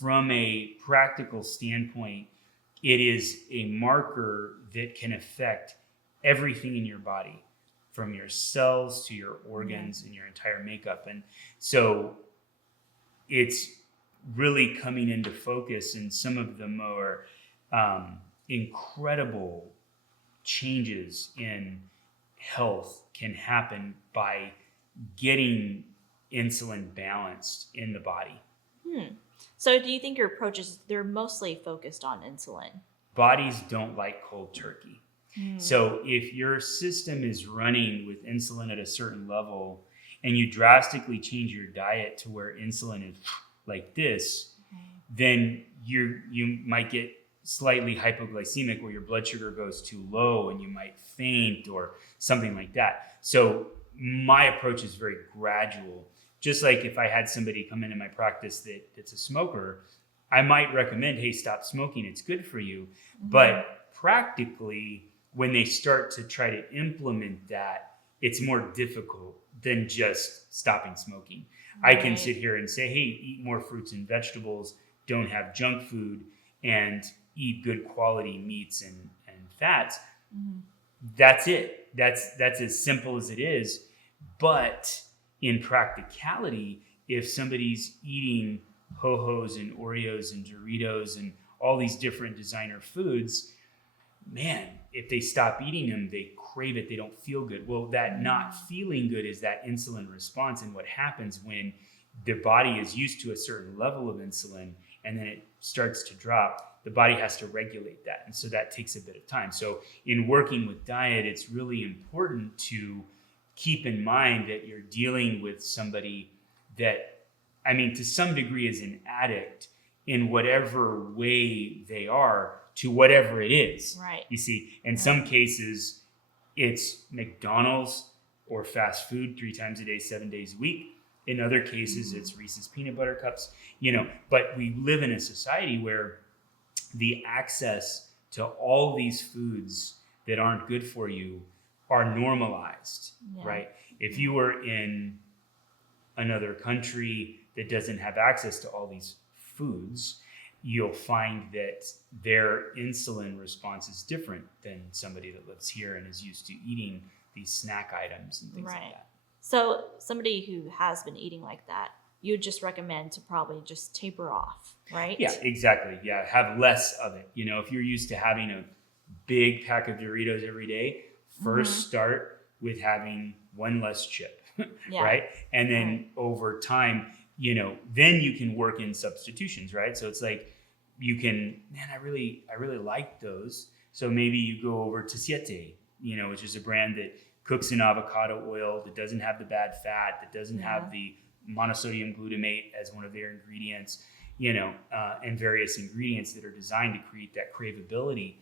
from a practical standpoint, it is a marker that can affect everything in your body, from your cells to your organs and your entire makeup. And so it's really coming into focus, and some of the more incredible changes in health can happen by getting insulin balanced in the body. So do you think your approaches, they're mostly focused on insulin? Bodies don't like cold turkey. So if your system is running with insulin at a certain level and you drastically change your diet to where insulin is like this, then you might get slightly hypoglycemic, where your blood sugar goes too low and you might faint or something like that. So my approach is very gradual. Just like if I had somebody come into my practice that's a smoker, I might recommend, hey, stop smoking. It's good for you. But practically, when they start to try to implement that, it's more difficult than just stopping smoking. I can sit here and say, hey, eat more fruits and vegetables, don't have junk food, and eat good quality meats and fats. That's it. That's as simple as it is. But in practicality, if somebody's eating Ho-Hos and Oreos and Doritos and all these different designer foods, man, if they stop eating them, they crave it. They don't feel good. Well, that not feeling good is that insulin response. And what happens when the body is used to a certain level of insulin and then it starts to drop, the body has to regulate that. And so that takes a bit of time. So in working with diet, it's really important to keep in mind that you're dealing with somebody that, I mean, to some degree is an addict in whatever way they are to whatever it is. Right. You see, in some cases, it's McDonald's or fast food 3 times a day, 7 days a week. In other cases, it's Reese's peanut butter cups, but we live in a society where the access to all these foods that aren't good for you are normalized, right? If you were in another country that doesn't have access to all these foods, you'll find that their insulin response is different than somebody that lives here and is used to eating these snack items and things like that. So somebody who has been eating like that, you would just recommend to probably just taper off, right? Yeah, exactly. Yeah, have less of it. If you're used to having a big pack of Doritos every day, first start with having one less chip, right? And then over time, then you can work in substitutions, right? So it's like you can, man, I really like those. So maybe you go over to Siete, which is a brand that cooks in avocado oil, that doesn't have the bad fat, that doesn't have the monosodium glutamate as one of their ingredients, and various ingredients that are designed to create that craveability.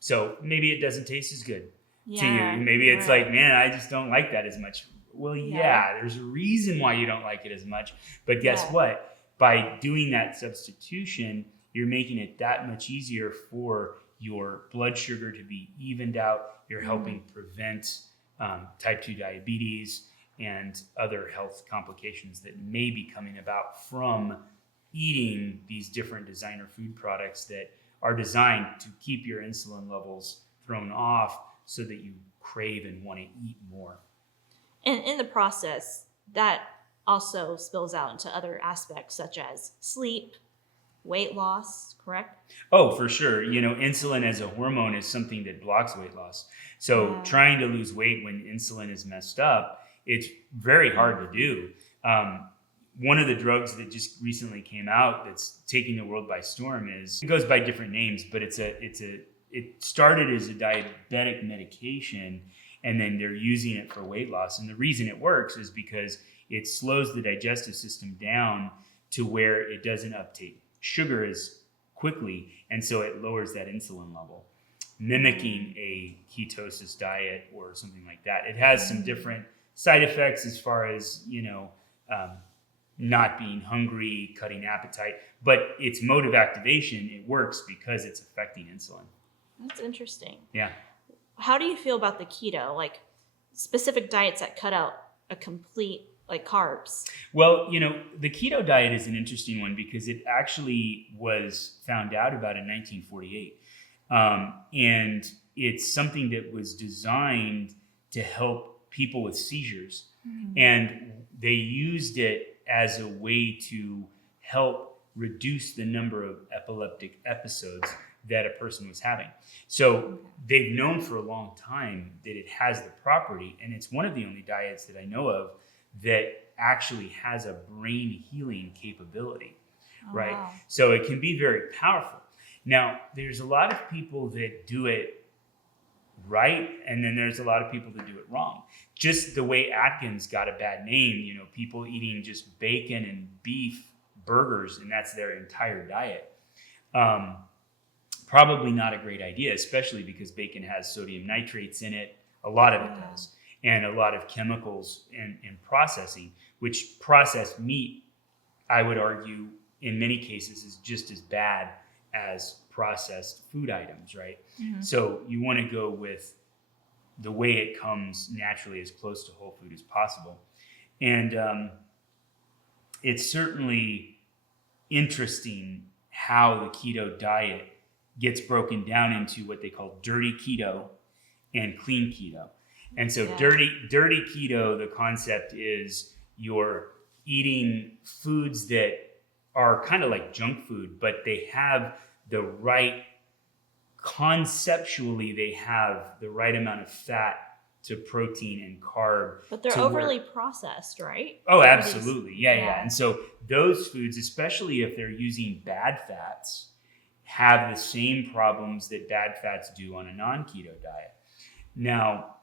So maybe it doesn't taste as good to you. Maybe it's like, man, I just don't like that as much. Well, there's a reason why you don't like it as much. But guess what? By doing that substitution, you're making it that much easier for your blood sugar to be evened out. You're helping prevent type 2 diabetes and other health complications that may be coming about from eating these different designer food products that are designed to keep your insulin levels thrown off so that you crave and want to eat more. And in the process, that also spills out into other aspects such as sleep, weight loss, correct? Oh, for sure. Insulin as a hormone is something that blocks weight loss. So trying to lose weight when insulin is messed up, it's very hard to do. One of the drugs that just recently came out that's taking the world by storm it goes by different names, but it started as a diabetic medication, and then they're using it for weight loss. And the reason it works is because it slows the digestive system down to where it doesn't uptake sugar as quickly, and so it lowers that insulin level, mimicking a ketosis diet or something like that. It has some different side effects as far as, not being hungry, cutting appetite, but its mode of activation, it works because it's affecting insulin. That's interesting. Yeah. How do you feel about the keto, like specific diets that cut out a like carbs? Well, the keto diet is an interesting one because it actually was found out about in 1948. And it's something that was designed to help people with seizures. And they used it as a way to help reduce the number of epileptic episodes that a person was having. So they've known for a long time that it has the property, and it's one of the only diets that I know of that actually has a brain healing capability, right? Wow. So it can be very powerful. Now, there's a lot of people that do it right, and then there's a lot of people that do it wrong. Just the way Atkins got a bad name, people eating just bacon and beef burgers, and that's their entire diet. Probably not a great idea, especially because bacon has sodium nitrates in it. A lot of it does. And a lot of chemicals in processing, which processed meat, I would argue, in many cases is just as bad as processed food items, right? So you want to go with the way it comes naturally, as close to whole food as possible. And it's certainly interesting how the keto diet gets broken down into what they call dirty keto and clean keto. And so dirty keto, the concept is you're eating foods that are kind of like junk food, but they have the right, conceptually, they have the right amount of fat to protein and carb. But they're overly processed, right? Oh, absolutely. Yeah. And so those foods, especially if they're using bad fats, have the same problems that bad fats do on a non-keto diet. Now,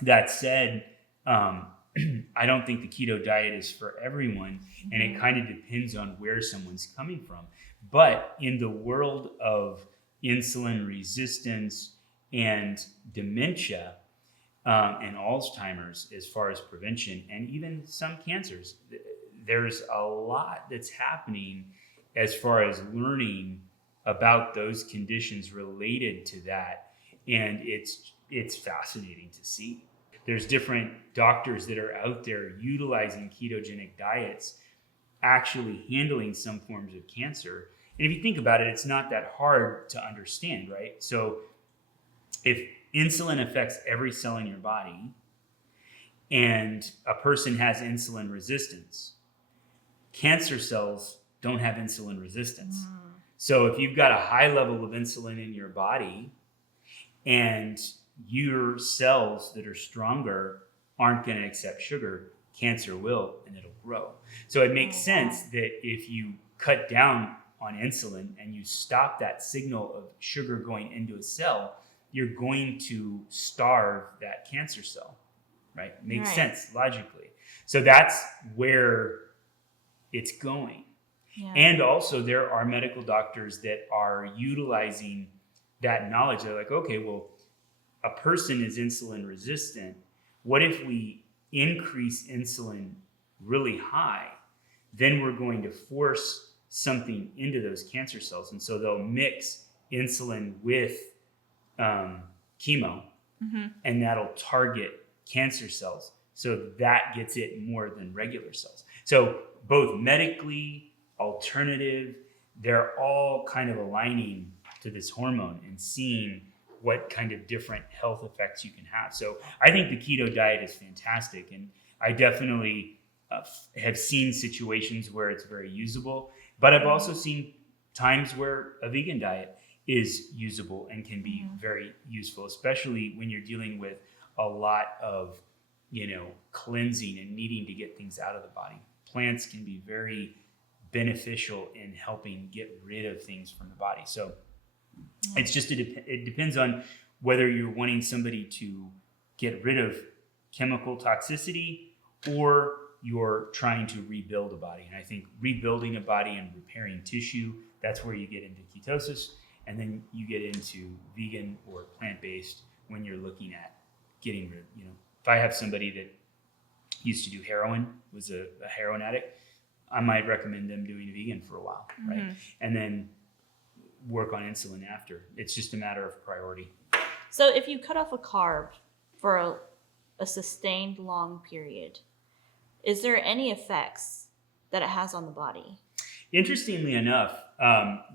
that said, I don't think the keto diet is for everyone, and it kind of depends on where someone's coming from. But in the world of insulin resistance and dementia and Alzheimer's, as far as prevention, and even some cancers, there's a lot that's happening as far as learning about those conditions related to that. And it's fascinating to see. There's different doctors that are out there utilizing ketogenic diets, actually handling some forms of cancer. And if you think about it, it's not that hard to understand, right? So if insulin affects every cell in your body and a person has insulin resistance, cancer cells don't have insulin resistance. So if you've got a high level of insulin in your body and your cells that are stronger aren't going to accept sugar, cancer will, and it'll grow. So it makes sense that if you cut down on insulin and you stop that signal of sugar going into a cell, you're going to starve that cancer cell, right? Makes sense logically. So that's where it's going. Yeah. And also there are medical doctors that are utilizing that knowledge. They're like, okay, well, a person is insulin resistant. What if we increase insulin really high? Then we're going to force something into those cancer cells. And so they'll mix insulin with chemo, and that'll target cancer cells. So that gets it more than regular cells. So both medically, alternative, they're all kind of aligning to this hormone and seeing what kind of different health effects you can have. So I think the keto diet is fantastic. And I definitely have seen situations where it's very usable, but I've also seen times where a vegan diet is usable and can be very useful, especially when you're dealing with a lot of, cleansing and needing to get things out of the body. Plants can be very beneficial in helping get rid of things from the body. So it's just, it depends on whether you're wanting somebody to get rid of chemical toxicity or you're trying to rebuild a body. And I think rebuilding a body and repairing tissue, that's where you get into ketosis. And then you get into vegan or plant-based when you're looking at getting rid, if I have somebody that used to do heroin, was a heroin addict, I might recommend them doing vegan for a while, right? And then work on insulin after. It's just a matter of priority. So if you cut off a carb for a sustained long period, Is there any effects that it has on the body? Interestingly enough,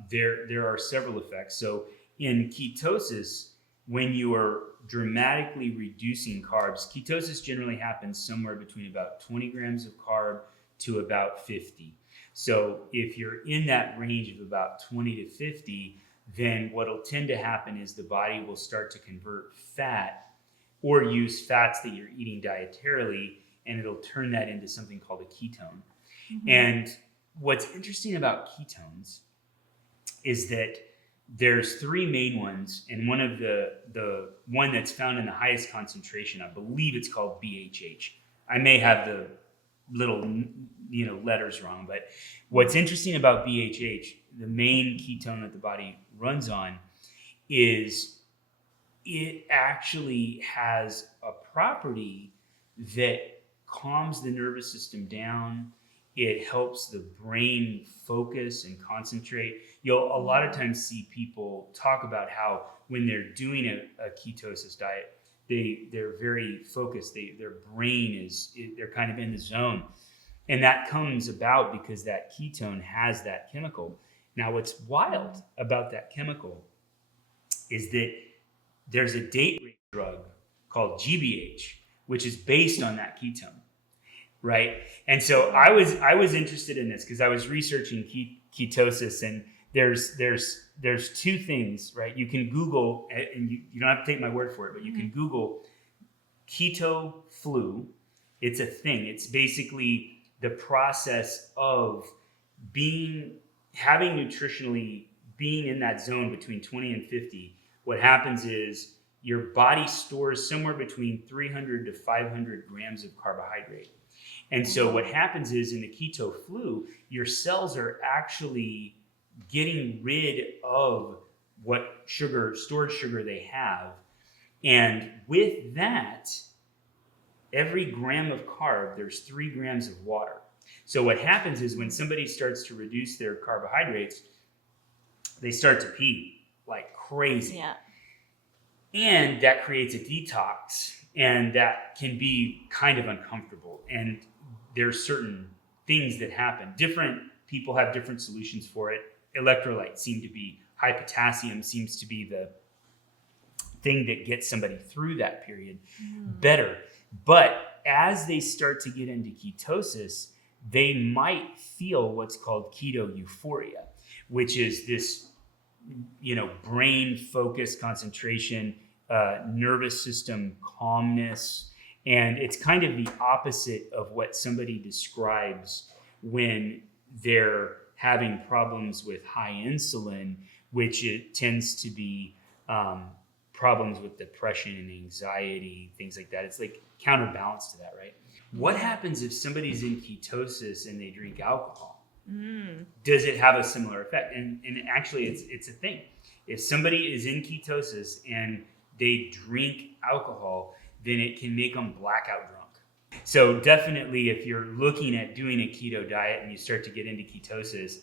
there are several effects. So in ketosis, when you are dramatically reducing carbs, ketosis generally happens somewhere between about 20 grams of carb to about 50. So if you're in that range of about 20 to 50, then what'll tend to happen is the body will start to convert fat or use fats that you're eating dietarily, and it'll turn that into something called a ketone. Mm-hmm. And what's interesting about ketones is that there's three main ones, and one of the one that's found in the highest concentration, I believe it's called BHH. I may have the little letters wrong, but what's interesting about BHH, the main ketone that the body runs on, is it actually has a property that calms the nervous system down. It helps the brain focus and concentrate. You'll a lot of times see people talk about how when they're doing a ketosis diet, they're very focused. Their brain they're kind of in the zone. And that comes about because that ketone has that chemical. Now, what's wild about that chemical is that there's a date rape drug called GBH, which is based on that ketone. Right. And so I was interested in this because I was researching ketosis, and there's two things, right? You can Google, and you don't have to take my word for it, but you can Google keto flu. It's a thing. It's basically the process of having nutritionally being in that zone between 20 and 50. What happens is your body stores somewhere between 300 to 500 grams of carbohydrate. And so what happens is in the keto flu, your cells are actually getting rid of what stored sugar they have. And with that, every gram of carb, there's 3 grams of water. So what happens is when somebody starts to reduce their carbohydrates, they start to pee like crazy. Yeah. And that creates a detox, and that can be kind of uncomfortable. And there's certain things that happen. Different people have different solutions for it. Electrolytes seem to be, high potassium seems to be the thing that gets somebody through that period better. But as they start to get into ketosis, they might feel what's called keto euphoria, which is this, brain focus, concentration, nervous system calmness. And it's kind of the opposite of what somebody describes when they're having problems with high insulin, which it tends to be problems with depression and anxiety, things like that. It's like counterbalance to that, right? What happens if somebody's in ketosis and they drink alcohol? Does it have a similar effect? And actually, it's a thing. If somebody is in ketosis and they drink alcohol, then it can make them blackout drunk. So definitely, if you're looking at doing a keto diet and you start to get into ketosis,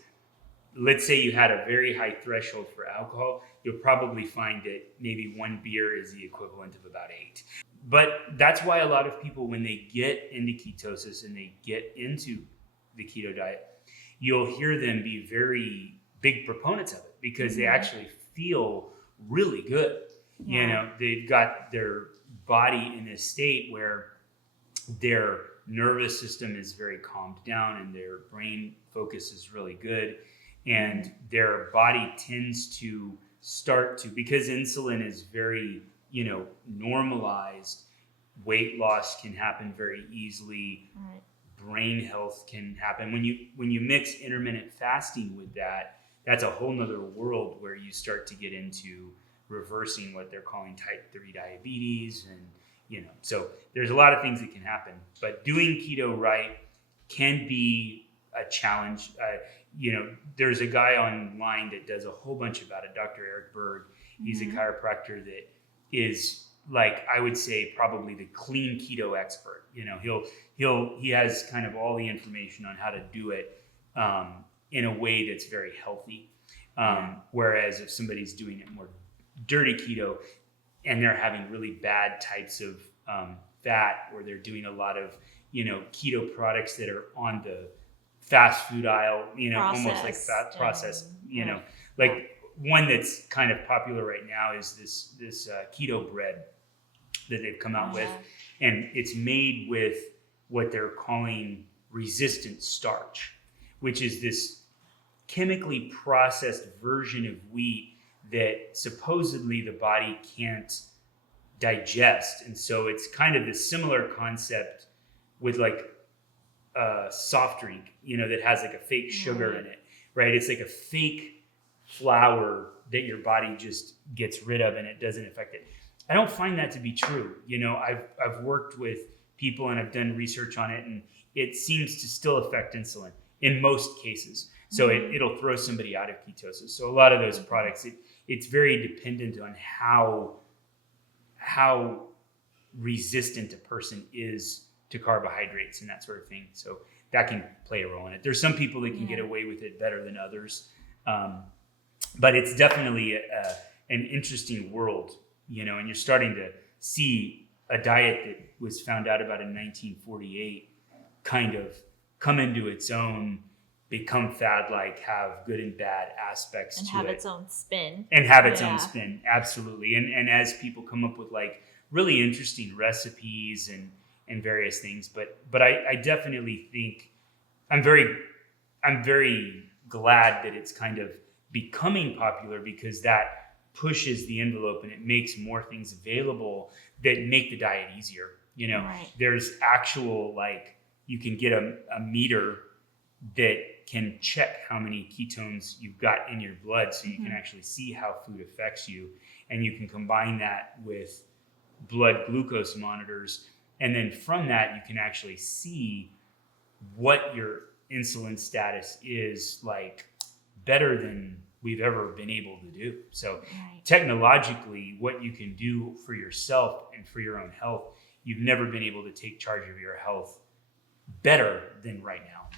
let's say you had a very high threshold for alcohol, you'll probably find that maybe 1 beer is the equivalent of about 8. But that's why a lot of people, when they get into ketosis and they get into the keto diet, you'll hear them be very big proponents of it because they actually feel really good. Yeah. They've got their body in a state where their nervous system is very calmed down and their brain focus is really good, and their body tends to start to, because insulin is very normalized, weight loss can happen very easily. Right. Brain health can happen when you mix intermittent fasting with that. That's a whole nother world where you start to get into reversing what they're calling type 3 diabetes, and so there's a lot of things that can happen, but doing keto right can be a challenge. There's a guy online that does a whole bunch about it, Dr. Eric Berg. He's a chiropractor that is, like, I would say, probably the clean keto expert. He has kind of all the information on how to do it in a way that's very healthy. Whereas if somebody's doing it more dirty keto and they're having really bad types of fat, or they're doing a lot of keto products that are on the fast food aisle, almost like fat processed, right. like one that's kind of popular right now is this keto bread that they've come out with, and it's made with what they're calling resistant starch, which is this chemically processed version of wheat that supposedly the body can't digest. And so it's kind of this similar concept with like a soft drink, that has like a fake sugar in it, right? It's like a fake flour that your body just gets rid of and it doesn't affect it. I don't find that to be true. I've worked with people and I've done research on it, and it seems to still affect insulin in most cases. So it'll throw somebody out of ketosis. So a lot of those products, it's very dependent on how resistant a person is to carbohydrates and that sort of thing. So that can play a role in it. There's some people that can get away with it better than others. But it's definitely an interesting world, and you're starting to see a diet that was found out about in 1948 kind of come into its own, become fad-like, have good and bad aspects and to have it. its own spin. And have its own spin, absolutely. And as people come up with like really interesting recipes and various things, but I definitely think I'm very glad that it's kind of becoming popular, because that pushes the envelope and it makes more things available that make the diet easier. There's actual, like, you can get a meter that can check how many ketones you've got in your blood, so you can actually see how food affects you, and you can combine that with blood glucose monitors, and then from that you can actually see what your insulin status is, like, better than we've ever been able to do. So technologically, what you can do for yourself and for your own health, you've never been able to take charge of your health better than right now.